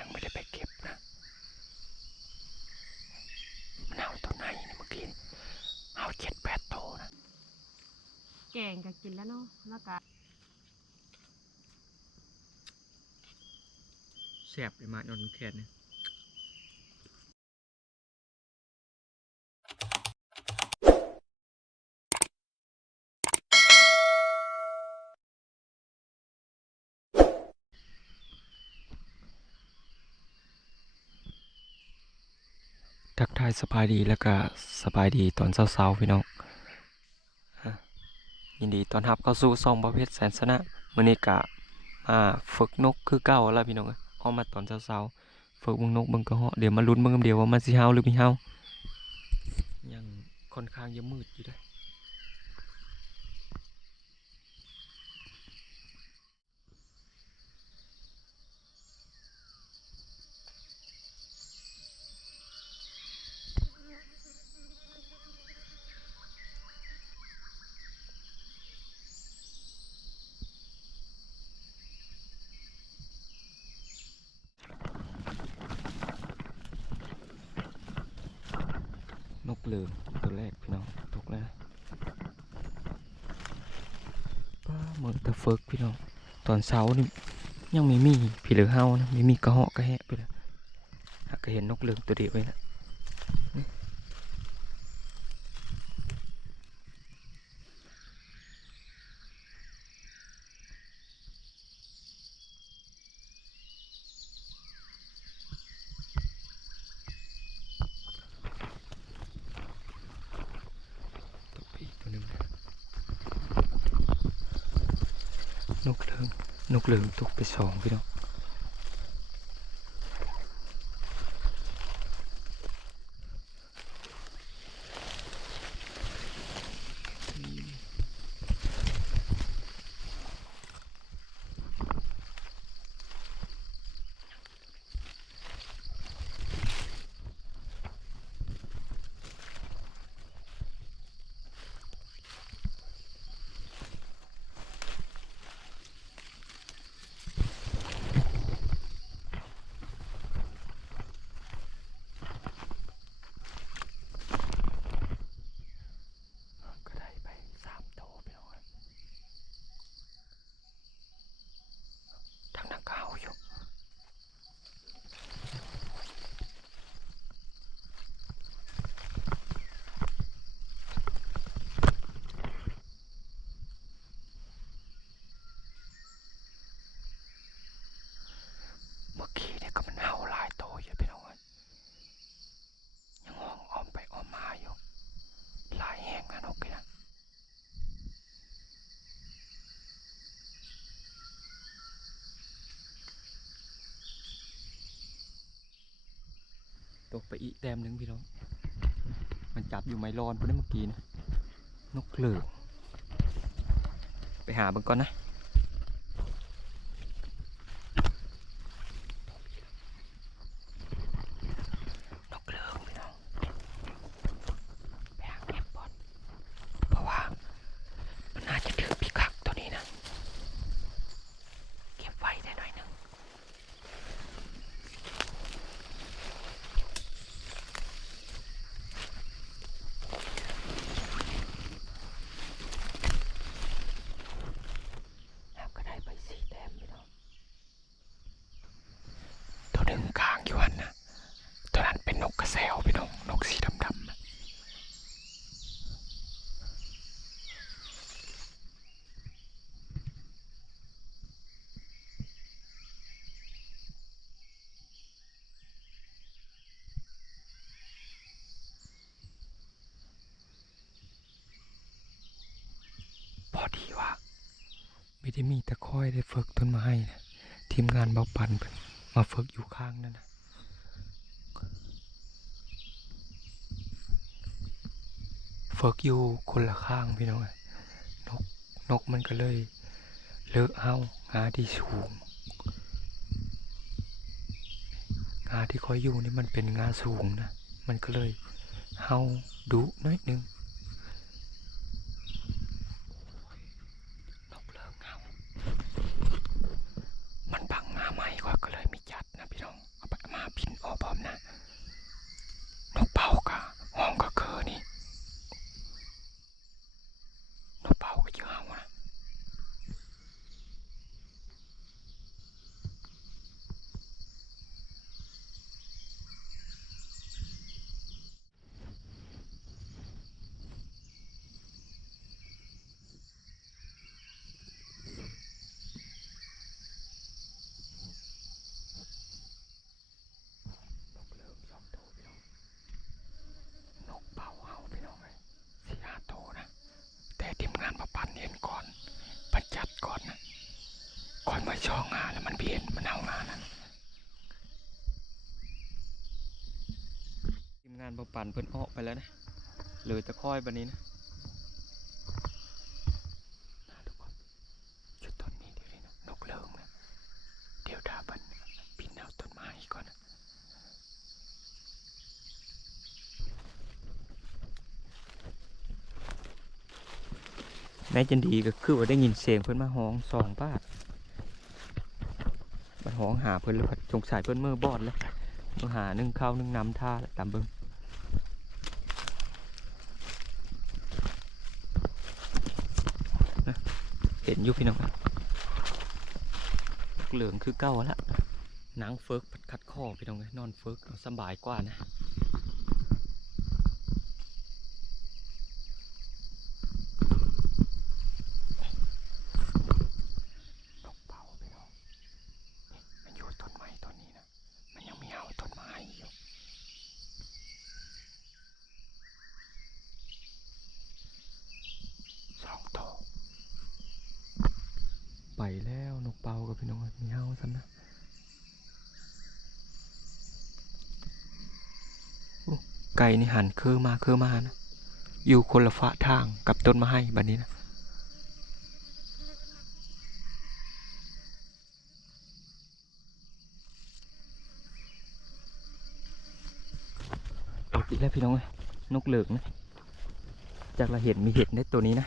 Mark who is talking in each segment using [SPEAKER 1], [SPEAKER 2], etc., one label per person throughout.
[SPEAKER 1] ยังไม่ได้ไปเก็บนะมันเอาตัวไหนนี่เมื่อกี้นี่เอาเจ็ดแปดโตวนะ
[SPEAKER 2] แกงก็กินแล้วเนาะแล้วก็
[SPEAKER 3] แสบเลยมาโดนแขนเนี่ย
[SPEAKER 1] ทักทายสบายดีแล้วก็สบายดีตอนเช้าๆพี่น้องยินดีตอนรับเข้าสู่ซองประเภทแสนสนะมือนี้กะมาฝึกนกคือเก่าแล้วพี่น้องเอ้ยเอามาตอนเช้าๆฝึกบิ่งนกบิ่งกระเหาะเดี๋ยวมาลุ้นบิ่งเดียวว่ามันสิเฮาหรือไม่เฮายังค่อนข้างจะมืดอยู่เด้วยก เลืองตัวแรกพี่น้องตกแล้วป้าเหมือนตะเฟิกพี่น้องตอนเช้านี่ยังไม่มีผีเหลือเฮานะไม่มีกระเหาะกระแหะไปเลยหากก็เห็นนกเหลืองตัวเดียวไว้นะนี่ตกไปอีกตัวหนึ่งนะ นกเลืองนกเลืองตกไปสองพี่น้อง ก็ได้ไปสามโตวพี่น้องครับทางนั้นก็เอาอยู่เมื่อกี้เนี่ยก็มันเห่าหลายโตวอยู่พี่น้องครับยังห้องอ้อมไปอ้อมมาอยู่ หลายแห่งนะนกเนี่ยตก ไปอีกแต้มหนึ่งพี่น้อง มันจับอยู่ไมลอนพอได้เมื่อกี้นะ นกเหลืองไปหาบิ่งก่อนนะนกเหลืองพี่น้องไปหาเก็บก่อนเพราะว่ามันน่าจะถือพิกักตัวนี้นะ เก็บไว้ได้หน่อยหนึงแล้วก็ได้ไปสี่แต้มพี่น้องตัวหนึ่งค้างอยู่อันนะตัวนั้นเป็นนกกระแซวพี่น้อง นกสีดำๆนะ พอดีว่า ไม่ได้มีตะคอยได้ฝึกต้นไม้นะทีมงานเบาปันเพิ่นมาฝึกอยู่ข้างนั่นนะฝึกอยู่คนละข้างพี่น้องนกนกมันก็เลยเลอะเอางาที่สูงงาที่คอยอยู่นี่มันเป็นงาสูงนะ มันก็เลยเฮาดุน้อยนึง นกเลิกเงา มันบังงาไม้กว่าก็เลยไม่จัดนะพี่น้อง อมนะนกเป่ากะห้องก็คือนี่นกเป่าก็เยอะเอานะ นกเลิมสองตัวพี่น้อง นกเป่าเฮาพี่น้องเลยสี่ห้าตัวนะ แต่ทีมงานมาปั่นเห็นก่อนปันจัดก่อนนะ ก่อนมา ช่องงานแล้วมันเบียนมันเอางานนั้นทีมงานมาปั่นเพิ่นออกไปแล้วนะเลยตะค่อยบันนี้นะนะทุกคนจุดต้นนี้เดี๋ยวนี้นะนกเลิงนะเดี๋ยวดาบันปีนเอาต้นไม้ก่อนนะแม้จันดีก็คือว่าได้ยินเสียงเพิ่นมาห้องสองบาทมา ห้องหาเพิ่นเล้วก็สงสัยเพิ่นมือบอดแล้วหาหานึ่งข้าวนึ่งน้ำท่าตามเบิ้งเห็นอยู่พี่น้องเหลืองคือเก้าละนางเฟิร์กพัดคัดข้อพี่น้องนอนเฟิร์กสบายกว่านะ นกเป่าไปน้องนี่มันอยู่ต้นไม้ต้นนี้นะ มันยังมีเอาต้นไม้อยู่ สองโตว ไปแล้วนกเป่ากับพี่น้องมีเฮาซ้ำนะไก่นี่หันคือมาคือมานะอยู่คนละฝาทางกับต้นไม้บัดนี้นะออกอีกแล้วพี่น้องเอ้ยนกเหลืองนะจากเราเห็นมีเห็ดในตัวนี้นะ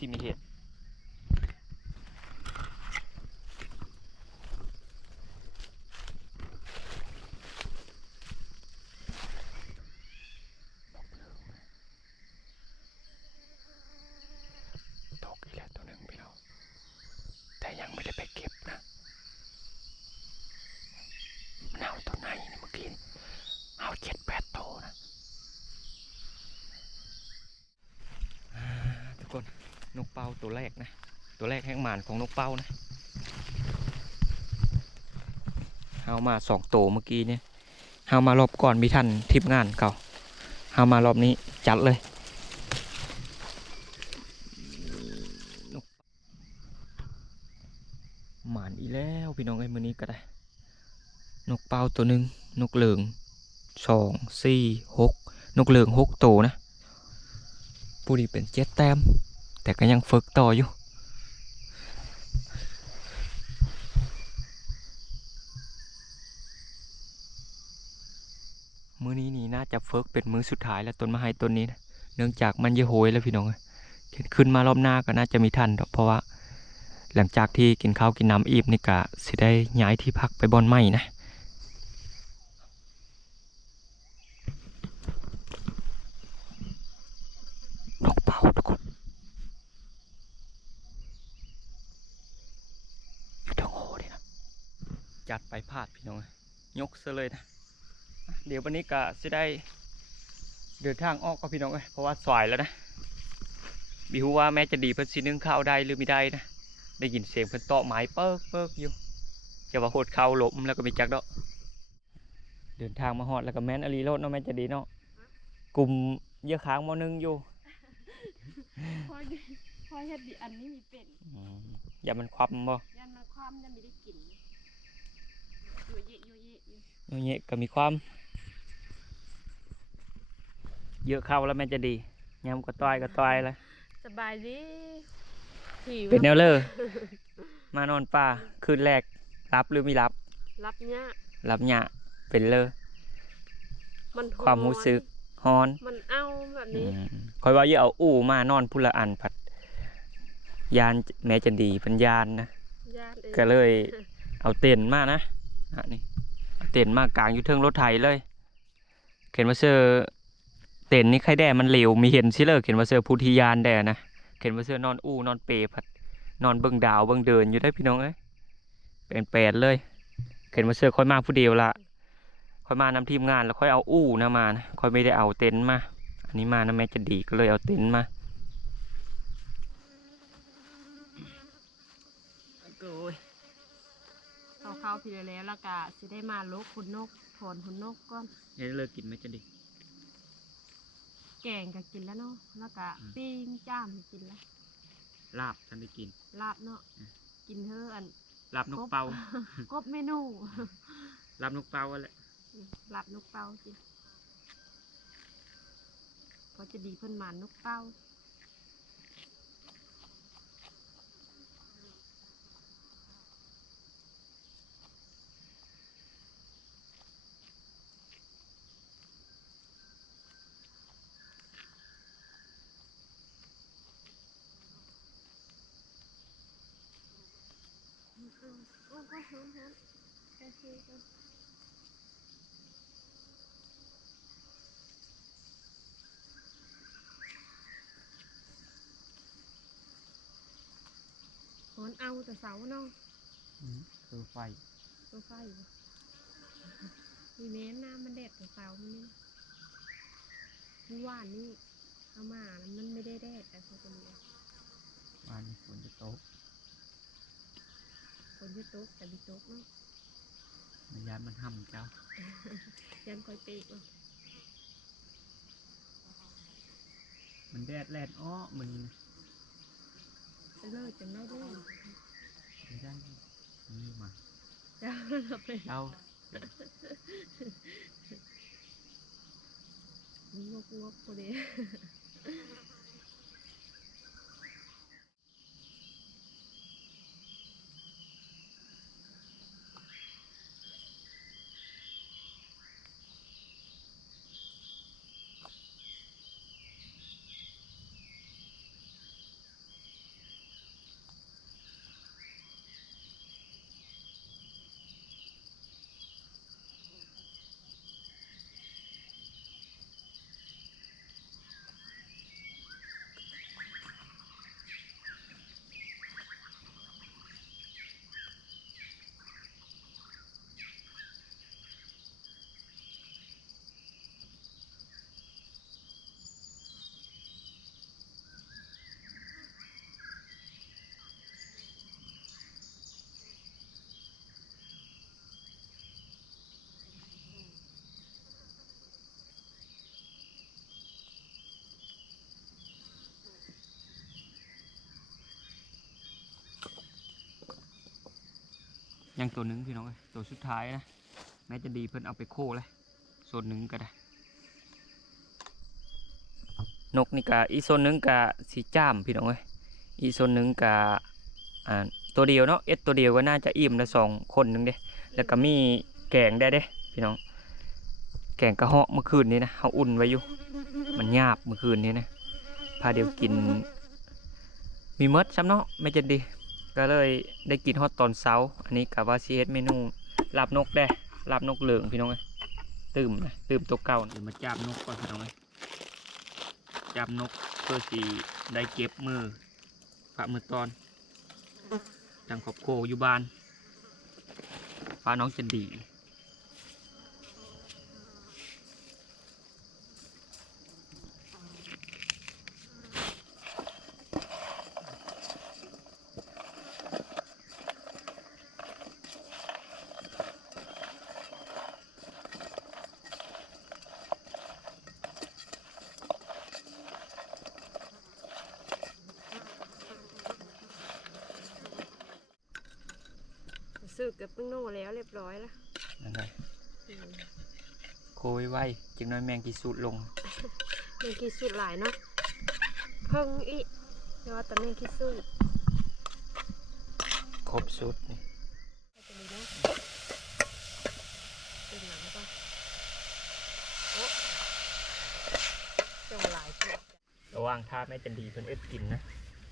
[SPEAKER 1] กี้นี่เอาเจ็ดแปดโตวนะ อ่าทุกค นกเป้าตัวแรกนะ ตัวแรกแห่งหมานของนกเป้านะเอามาสองตัวเมื่อกี้เนี่ยเอามารอบก่อนมีท่านทิปงานเขาเอามารอบนี้จัดเลยนกหมานอีแล้วพี่น้องไอ้มือนี้ก็ได้ นกเป้าตัวหนึ่งนกเหลืองสองสี่หกนกเหลืองหกตัวนะผู้ดีเป็นเจ็ดแต้ม แต่ก็ยังฝึกต่ออยู่มื้อนี้นี่น่าจะเฟิกเป็นมื้อสุดท้ายแล้วต้นมะไฮต้นนี้นะเนื่องจากมันเยโหยแล้วพี่น้องเข็นขึ้นมารอบหน้าก็น่าจะมีทันเพราะว่า หลังจากที่กินข้าวกินน้ำอิ่มนี่กะสิได้ย้ายที่พักไปบอนใหม่นะนกเป่าทุกคนอยู่ทางโหเลยนะ จัดไปพลาดพี่น้องเอ้ยยกซะเลยนะอะเดี๋ยววันนี้ก็จะได้เดินทางออกก็พี่น้องเอ้ยเพราะว่าสายแล้วนะบิวว่าแม่จะดีเพิ่นสินึ่งข้าวได้หรือไม่ได้นะได้ยินเสียงเพิ่นเตาะไม้เปิกเปิกอยู่จะว่าโหดเข่าหลมแล้วก็ไปจักดอกเดินทางมาฮอดแล้วก็แม่นอลีโรดเนาะแม่จะดีเนาะกลุ่มเยอะค้างมอนึงอยู่
[SPEAKER 2] พอพอเฮ็ดดิอันนี้มีเป็น
[SPEAKER 1] อืมอย่ามันคว่ำบ่
[SPEAKER 2] ยันมันความยันไม่ได้กิน อยู่เยอะอยู่เยอะอยู่
[SPEAKER 1] อย่างเงี้ยก็มีความ เยอะเข้าแล้วแม่นจะดียำก็ต้อยก็ต้อยแล้ว
[SPEAKER 2] สบายดีหิว
[SPEAKER 1] เป็นแนวเลอมานอนป่าคืนแรกรับหรือไม่รับ
[SPEAKER 2] รับเนี่ย
[SPEAKER 1] รับหยะเป็นเลอ
[SPEAKER 2] มัน
[SPEAKER 1] ความรู้สึกฮอน
[SPEAKER 2] มันเอาแบบนี้
[SPEAKER 1] อืมคอยว่าอย่าเอาอู้มานอนพุละอันผัด ยานแม้จะดีเป็นยานนะ
[SPEAKER 2] ญาติเอง
[SPEAKER 1] ก็เลยเอาเต็นท์มานะ อะนี่เต็นท์มากลางอยู่เทิงรถไถเลย เข็นว่าเสื้อเต็นท์นี่ใครแด่มันเหลวมีเห็นสิเลยเข็นว่าเสื้อพุทธิยานแด่นะเข็นว่าเสื้อนอนอู้นอนเปรผัดนอนเบิ่งดาวเบิ่งเดินอยู่ได้พี่น้องเอ้ยเป็นแปดเลยเข็นว่าเสื้อค่อยมาผู้เดียวละค่อยมานำทีมงานแล้วค่อยเอาอู้นะมานะค่อยไม่ได้เอาเต็นท์มา อันนี้มานะแม่จะดีก็เลยเอาเต็นท์มา
[SPEAKER 2] โกย เอาเข้าพี่แล้วแล้วก็สิได้มาลกคุณนกถอนคุณนกก่อน
[SPEAKER 3] เดี๋ยวเลิกกินไหมจะดี
[SPEAKER 2] แกงก็กินแล้วเนาะแล้วก็
[SPEAKER 3] อืม
[SPEAKER 2] ปิ้งจ้ามก็กินแล้ว
[SPEAKER 3] ลาบท่านได้กิน
[SPEAKER 2] ลาบเนาะ
[SPEAKER 3] อืม
[SPEAKER 2] กินเถอะอัน
[SPEAKER 3] ลาบนกเป่าก
[SPEAKER 2] บเมนู
[SPEAKER 3] ลาบนกเป่าอะไร
[SPEAKER 2] ลาบนกเป้ากินก็จะดีเพิ่นหมานนกเป้า โอ้ก็ฮอนฮอน แค่ซื้อกันฮอนเอาแต่เสาเนาะ
[SPEAKER 3] คือไฟ
[SPEAKER 2] ตัวไฟบ่มีแม้นน้ำมันแดดแต่เสามันนี่เมื่อวานนี่เอามาแล้วมันไม่ได้แดดแต่เขาจะมี
[SPEAKER 3] วานฝนจะตก
[SPEAKER 2] คนที่ตกแต่มีตกเนาะ
[SPEAKER 3] มันยานมันห้ำเจ้า
[SPEAKER 2] ยันคอยเปกเนาะ
[SPEAKER 3] มันแดดแลดอ้อมัน
[SPEAKER 2] ไปเลิกจังได้เด้วย
[SPEAKER 3] ไม่ได้นี่มา
[SPEAKER 2] เจ้าเราไป
[SPEAKER 3] เจ้า
[SPEAKER 2] งกงกพอดี
[SPEAKER 1] ยังตัวหนึ่งพี่น้องเอ้ยตัวสุดท้ายนะแม้จะดีเพิ่นเอาไปโค้เลยส่วนหนึ่งก็ได้ นกนี่กะอีส่วนหนึ่งกะสีจ้ามพี่น้องเอ้ยอีส่วนหนึ่งกะอ่าตัวเดียวเนาะเอ็ดตัวเดียวก็น่าจะอิ่มละสองคนหนึ่งเด้แล้วก็มีแกงได้เด้พี่น้อง แกงกระเหาะเมื่อคืนนี้นะเขาอุ่นไว้อยู่ มันหยาบเมื่อคืนนี้นะพาเดียวกิน มีมดซ้ำเนาะไม่จะดี ก็เลยได้กินฮอตตอนเช้า อันนี้กับว่าซีเอสเมนูลาบนกได้ลาบนกเหลืองพี่น้องเอ้ยตื่มนะตื่มตัวเก่า
[SPEAKER 3] เดี๋ยวมาจับนกก่อนพี่น้องเลยจับนกเพื่อสีได้เก็บมือฝากมือตอนจังขอบโคอยู่บ้าน
[SPEAKER 1] ฟ้าน้องจะดี
[SPEAKER 2] ซื้อเกับเพิ่งโน่แล้วเรียบร้อยแล้ว
[SPEAKER 1] นั่นเลย
[SPEAKER 2] อืม
[SPEAKER 1] โคยไว้จึงน้อยแมงกีสูดลง
[SPEAKER 2] แมงขี้สูดหลายเนาะเพิ่งอีเดี๋ยวว่าแต่แมงขี้สูด
[SPEAKER 1] ครบสุดนี่
[SPEAKER 2] ไปจะดีนะเป็นหนังก็โอ้เจ้าหลายตัว
[SPEAKER 1] ระวังท่าแม่จันดีเพิ่นเอ็ดกินนะ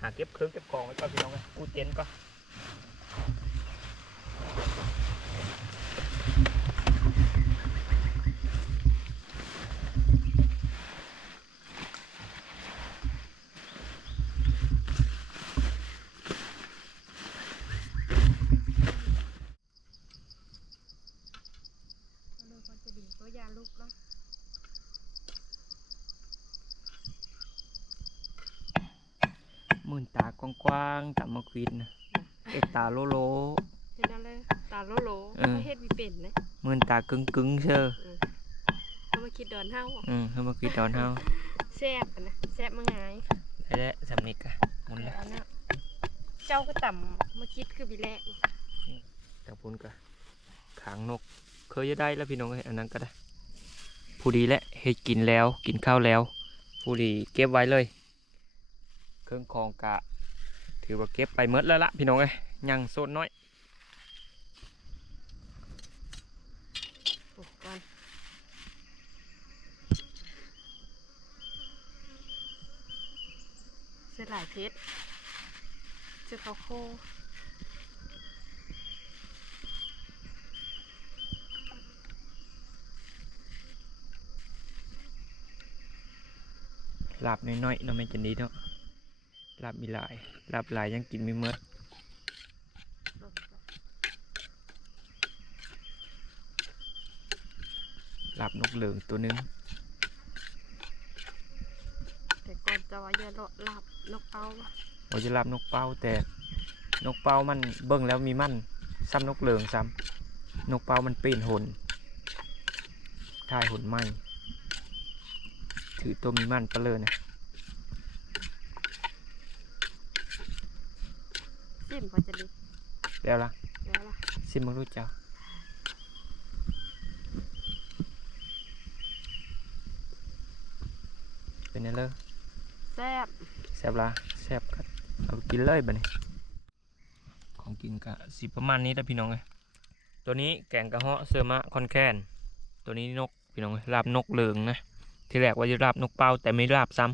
[SPEAKER 1] หาเก็บเครื่องเก็บกองไว้ก่อนพี่น้องนะกูเจนก็
[SPEAKER 2] ก็เลยเขาจะดีตัวยาลูกเนาะ
[SPEAKER 1] ห มื่นตากว้างๆตับมะควินนะเอ็ดตาโลโล
[SPEAKER 2] เห็นอะไรตาโลโล
[SPEAKER 1] เออ
[SPEAKER 2] ไม่เฮ็ดมีเป็นเลย
[SPEAKER 1] หมื่นตากึ่งกึ่งๆเชอ
[SPEAKER 2] เขามาคิดดอนเฮา
[SPEAKER 1] อืมเฮามะควินดอนเฮา
[SPEAKER 2] แซ่บอะนะแซ่บมาไงาย
[SPEAKER 1] ได้แล้วสำนิกอะหมุนแล้ว
[SPEAKER 2] อันนั้นเจ้าก็ต่ำมาคิดคือบีแรก
[SPEAKER 1] ทางพุ่นก็ขางนก เคยจะได้แล้วพี่น้องเอ้ยอันนั้นก็ได้ ผู้ดีและเฮ็ดกินแล้วกินข้าวแล้ว ผู้ดีเก็บไว้เลย เครื่องของกะ ถือว่าเก็บไปเมดแล้วละพี่น้องเอ้ยยังโซนน้อย
[SPEAKER 2] โอ้ก่อนเสื้อหลายเพชรเสื้อเขาวโค
[SPEAKER 1] ลาบน้อยๆเนาะไม่จันดีเนาะ ลาบมีหลายลาบหลายยังกินไม่เมดลาบนกเหลืองตัวหนึง
[SPEAKER 2] แต่ก่อนจะว่าอย่าเลาะหลับนกเป้าว่ะ
[SPEAKER 1] เราจะลาบนกเป้าแต่นกเป้ามันเบิ่งแล้วมีมันซ้ำนกเหลืองซ้ำนกเป้ามันปีนหนทายหนไหมถือตัวมีมันไปเลยนะ
[SPEAKER 2] ซิมพอจะดี
[SPEAKER 1] แล้วล่ะ
[SPEAKER 2] แล้วล่ะ
[SPEAKER 1] ซิมมึงรู้จักเป็นไงเลย
[SPEAKER 2] แซ่บ
[SPEAKER 1] แซ่บละแซ่บกัดเอาไปกินเลยบัดนี้ของกินกะสิประมาณนี้นะพี่น้องเอ้ยตัวนี้แกงกระเหาะเสือมะคอนแคนตัวนี้นกพี่น้องเอ้ยลาบนกเหลืองนะที่แรกว่าจะลาบนกเป้าแต่ไม่ลาบซ้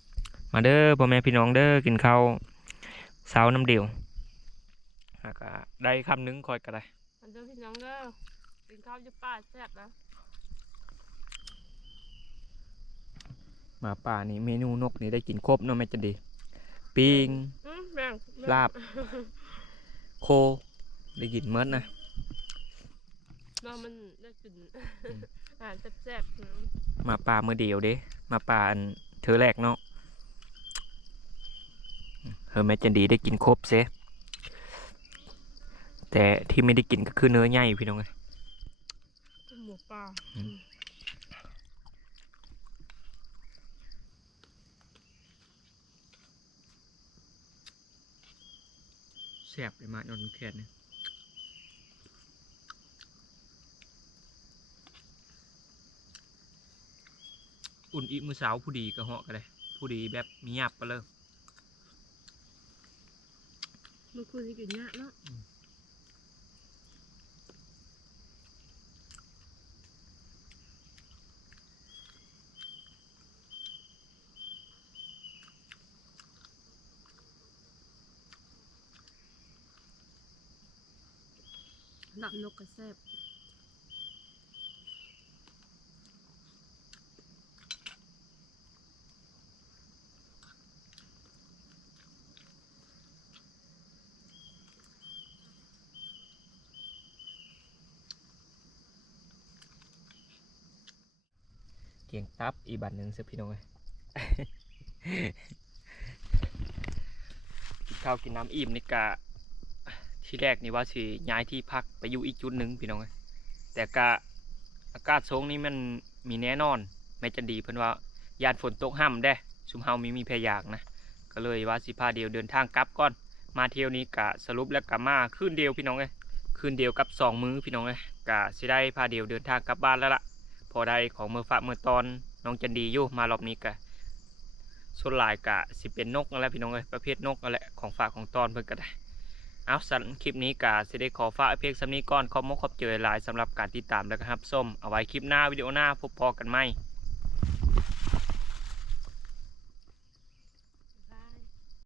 [SPEAKER 1] ำมาเด้อพ่อแม่พี่น้องเด้อกินข้าวเช้าน้ำเดียว แล้วก็ได้คำหนึงคอยก็ได้
[SPEAKER 2] มันเดิมพี่น้องเด้อกินข้าวอยู่ป่าแซ่บแล้ว
[SPEAKER 1] หมาป่านี่เมนูนกนี่ได้กินครบเนาะแม่จะดีปิง
[SPEAKER 2] อืมแบ่ง
[SPEAKER 1] ลาบ โค ได้กินเมดนะ
[SPEAKER 2] เรามันได้กิน
[SPEAKER 1] ม
[SPEAKER 2] อาหารแซ่บๆอืม
[SPEAKER 1] หมาป่ามือเดียวเด้หมาป่าอันเธอแรกเนาะเฮอแม่จันดีได้กินครบเซ แต่ที่ไม่ได้กินก็คือเนื้อใหญ่พี่น้องไง
[SPEAKER 2] หมูป่า
[SPEAKER 1] อืมแซ่บเลยมากนอนแค่นี้อุ่นอีกมือสาวผู้ดีก็เหาะกันเลยผู้ดีแบบมีหยับไปเลย
[SPEAKER 2] มันคือสิกินยากเนาะ หลับนกกระแซบ
[SPEAKER 1] เกียงตับอีบัตหนึ่งเสียพี่น้องเลยกินข้าวกินน้ำอิ่มนี่กะ ที่แรกนี่ว่าสิย้ายที่พักไปอยู่อีกจุดหนึ่งพี่น้องเลยแต่กะอากาศทรงนี้มันมีแน่นอนแม่จันดีเพิ่นว่ายานฝนตกห้ำเด้ชุมเฮามีมีแพยากนะก็เลยว่าสิพาเดียวเดินทางกลับก่อน มาเที่ยวนี้กะสรุปแล้วกะมาขึ้นเดียวพี่น้องเลยคืนเดียวกับสองมื้อพี่น้องเลยกะสิได้พาเดียวเดินทางกลับบ้านแล้วล่ะพอได้ของมือฝากมือตอนน้องจันดีอยู่มารอบนี้กะส่วนหลายกะสิเป็นนกนั่นแหละพี่น้องเลยประเภทนกนั่นแหละของฝากของตอนเพิ่นก็ได้ เอาสันคลิปนี้กาสิได้ขอฝากเพียงสำนี้ก่อนขอบมกขอบเจอหลายสำหรับการติดตามแล้วก็รับส้มเอาไว้คลิปหน้าวิดีโอหน้าพบพอกันไหม